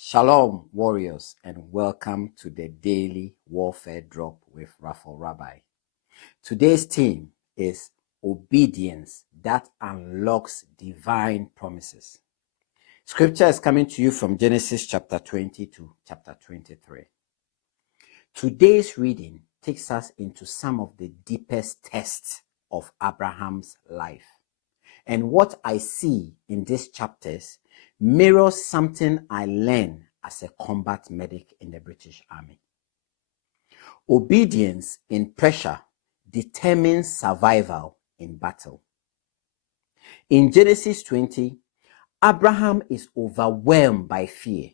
Shalom, warriors, and welcome to the Daily Warfare Drop with Raphael, Rabbi. Today's theme is obedience that unlocks divine promises. Scripture is coming to you from Genesis chapter 20 to chapter 23. Today's reading takes us into some of the deepest tests of Abraham's life. And what I see in these chapters mirrors something I learned as a combat medic in the British Army. Obedience in pressure determines survival in battle. In Genesis 20, Abraham is overwhelmed by fear.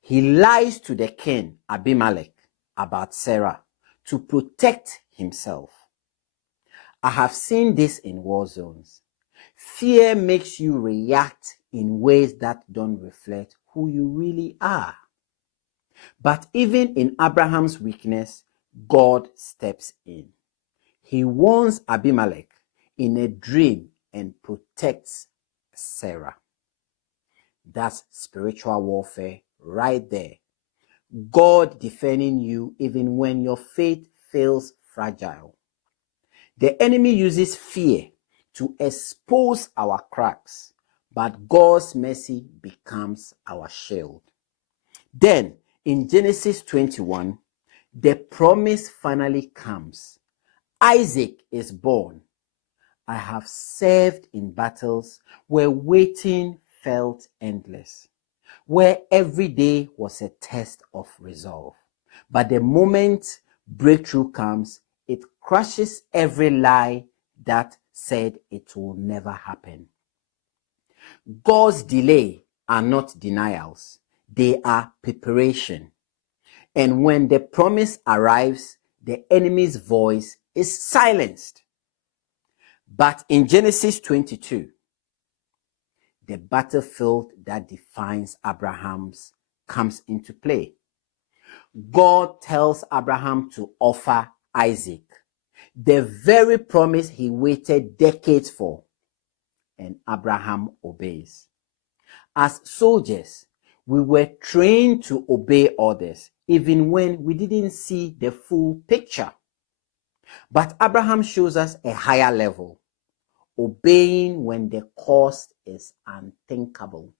He lies to the king Abimelech about Sarah to protect himself. I have seen this in war zones. Fear makes you react in ways that don't reflect who you really are. But even in Abraham's weakness, God steps in. He warns Abimelech in a dream and protects Sarah. That's spiritual warfare right there. God defending you even when your faith feels fragile. The enemy uses fear to expose our cracks, but God's mercy becomes our shield. Then, in Genesis 21, the promise finally comes. Isaac is born. I have served in battles where waiting felt endless, where every day was a test of resolve. But the moment breakthrough comes, it crushes every lie that said it will never happen. God's delay are not denials. They are preparation. And when the promise arrives, the enemy's voice is silenced. But in Genesis 22, the battlefield that defines Abraham's comes into play. God tells Abraham to offer Isaac, the very promise he waited decades for, and Abraham obeys. As soldiers, we were trained to obey orders, even when we didn't see the full picture. But Abraham shows us a higher level, obeying when the cost is unthinkable.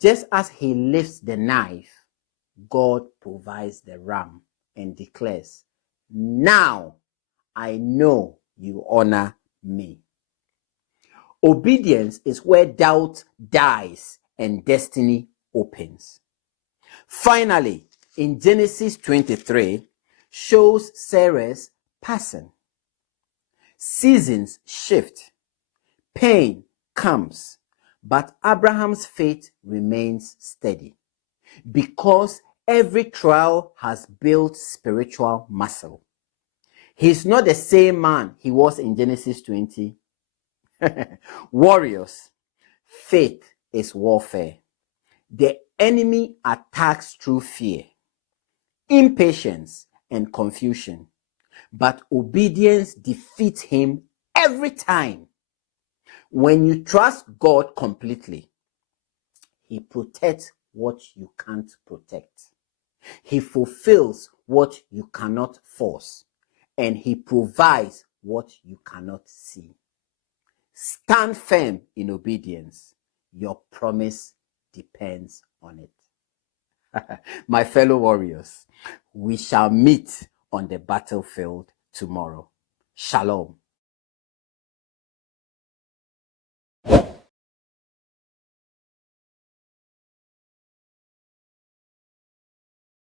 Just as he lifts the knife, God provides the ram and declares, "Now I know you honor me." Obedience is where doubt dies and destiny opens. Finally, in Genesis 23, shows Sarah's passing. Seasons shift, pain comes, but Abraham's faith remains steady because every trial has built spiritual muscle. He's not the same man he was in Genesis 20. Warriors, faith is warfare. The enemy attacks through fear, impatience, and confusion. But obedience defeats him every time. When you trust God completely, he protects what you can't protect. He fulfills what you cannot force. And he provides what you cannot see. Stand firm in obedience. Your promise depends on it. My fellow warriors, we shall meet on the battlefield tomorrow. Shalom.